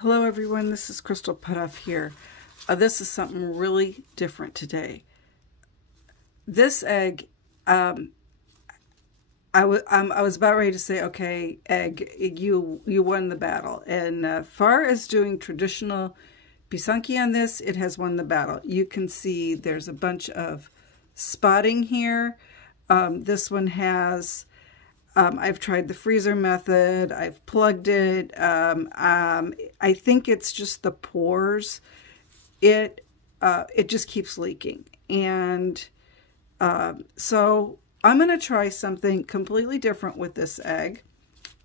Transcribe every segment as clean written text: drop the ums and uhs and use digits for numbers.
Hello everyone, this is Crystal Putoff here. This is something really different today. This egg, I was about ready to say, okay, egg, you won the battle. And far as doing traditional pysanky on this, it has won the battle. You can see there's a bunch of spotting here. This one has... I've tried the freezer method. I've plugged it. I think it's just the pores. It just keeps leaking. And so I'm going to try something completely different with this egg.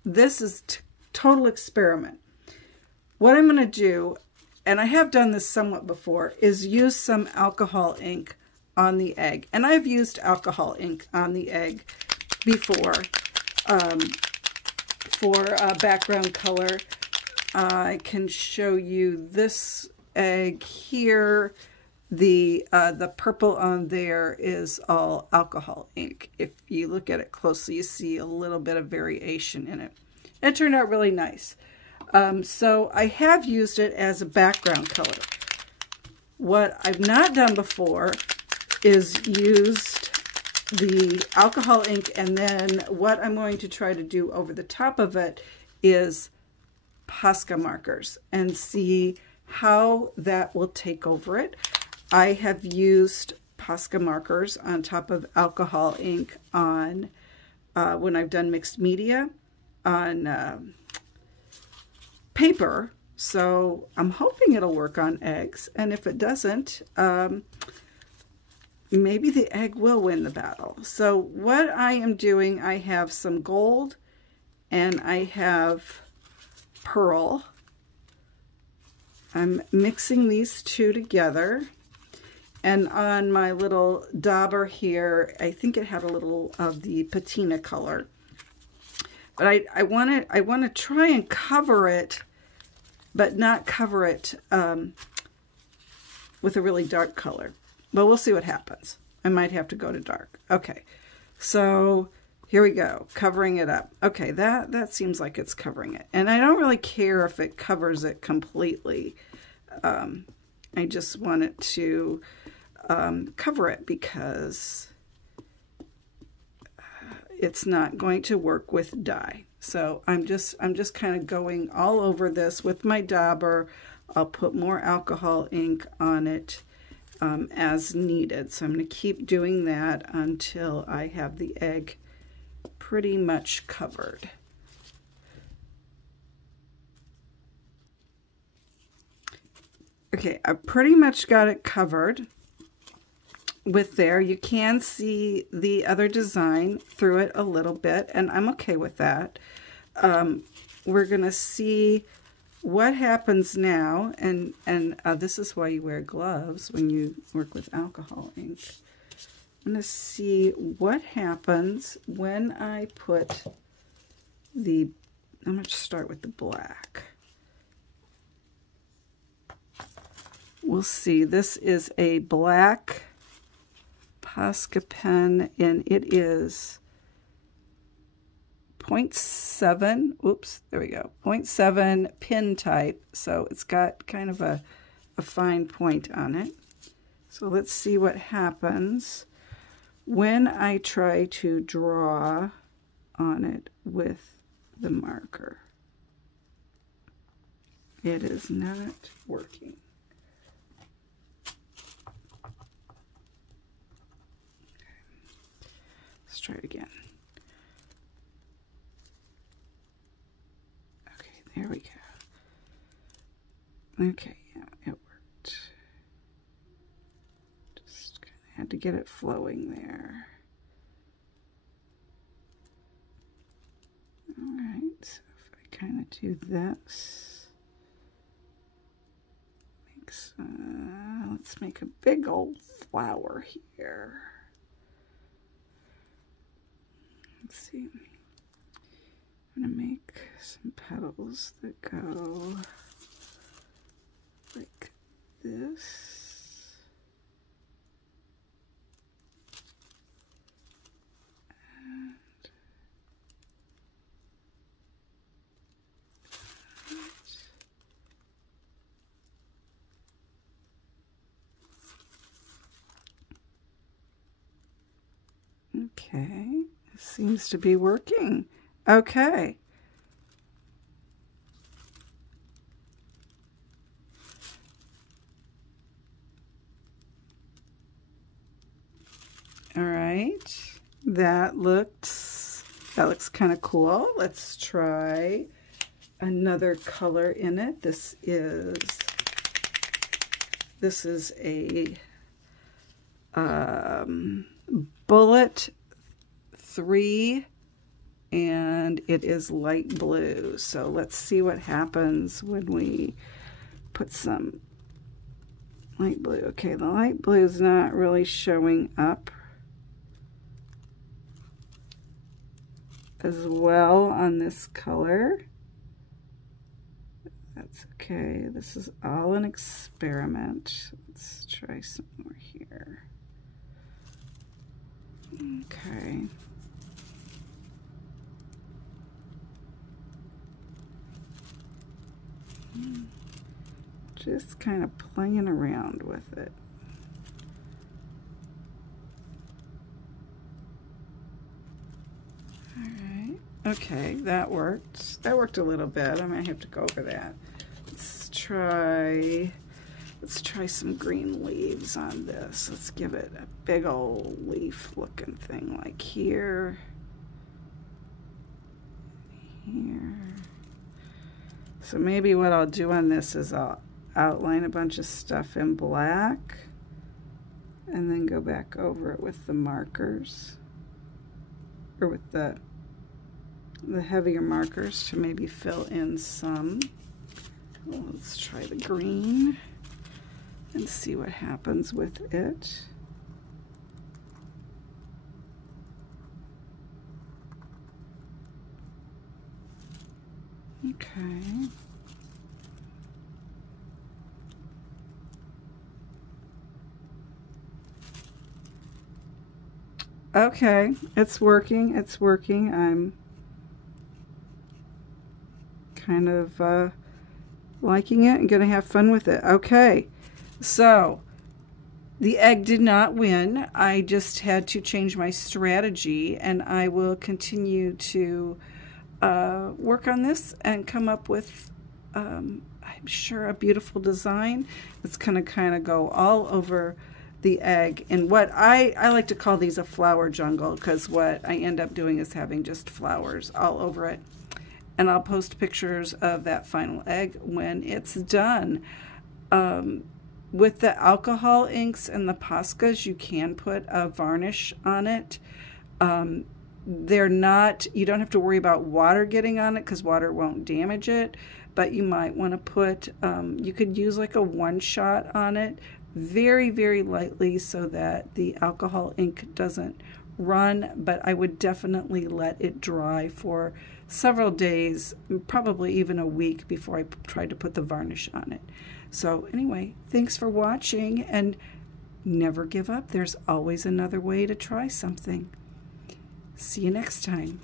This is total experiment. What I'm going to do, and I have done this somewhat before, is use some alcohol ink on the egg. And I've used alcohol ink on the egg before. For background color. I can show you this egg here. The purple on there is all alcohol ink. If you look at it closely, you see a little bit of variation in it. It turned out really nice. So I have used it as a background color. What I've not done before is used the alcohol ink, and then what I'm going to try to do over the top of it is Posca markers and see how that will take over it. I have used Posca markers on top of alcohol ink on when I've done mixed media on paper, so I'm hoping it'll work on eggs, and if it doesn't, maybe the egg will win the battle. So what I am doing, I have some gold and I have pearl. I'm mixing these two together. And on my little dauber here, I think it had a little of the patina color. But I want to try and cover it, but not cover it with a really dark color. But we'll see what happens. I might have to go to dark. Okay, so here we go, covering it up. Okay, that seems like it's covering it. And I don't really care if it covers it completely. I just want it to cover it because it's not going to work with dye. So I'm just kind of going all over this with my dauber. I'll put more alcohol ink on it as needed. So I'm going to keep doing that until I have the egg pretty much covered. Okay, I pretty much got it covered with there. You can see the other design through it a little bit, and I'm okay with that. We're going to see what happens now, and this is why you wear gloves when you work with alcohol ink. I'm going to see what happens when I put the, I'm going to start with the black. We'll see, this is a black Posca pen, and it is 0.7, oops, there we go, 0.7 pin type, so it's got kind of a fine point on it. So let's see what happens when I try to draw on it with the marker. It is not working. Let's try it again. There we go. Okay, yeah, it worked. Just kind of had to get it flowing there. All right, so if I kind of do this, let's make a big old flower here. Let's see. I'm going to make some petals that go like this. And that. Okay, seems to be working. Okay. All right, that looks kind of cool. Let's try another color in it. This is a Bullet 3, and it is light blue. So let's see what happens when we put some light blue. Okay, the light blue is not really showing up as well on this color. That's okay. This is all an experiment. Let's try some more here. Okay. Just kind of playing around with it. All right. Okay, that worked. That worked a little bit. I might have to go over that. Let's try some green leaves on this. Let's give it a big old leaf looking thing like here. Here. So maybe what I'll do on this is I'll outline a bunch of stuff in black and then go back over it with the markers, or with the heavier markers to maybe fill in some. Well, let's try the green and see what happens with it. Okay. Okay, it's working, it's working. I'm kind of liking it and gonna have fun with it. Okay, so the egg did not win. I just had to change my strategy, and I will continue to work on this and come up with, I'm sure, a beautiful design. It's gonna kind of go all over the egg, and what I like to call these a flower jungle, because what I end up doing is having just flowers all over it. And I'll post pictures of that final egg when it's done. With the alcohol inks and the Poscas, you can put a varnish on it. They're not, you don't have to worry about water getting on it because water won't damage it, but you might want to put, you could use like a one-shot on it, very, very lightly, so that the alcohol ink doesn't run, but I would definitely let it dry for several days, probably even a week, before I try to put the varnish on it. So anyway, thanks for watching, and never give up. There's always another way to try something. See you next time.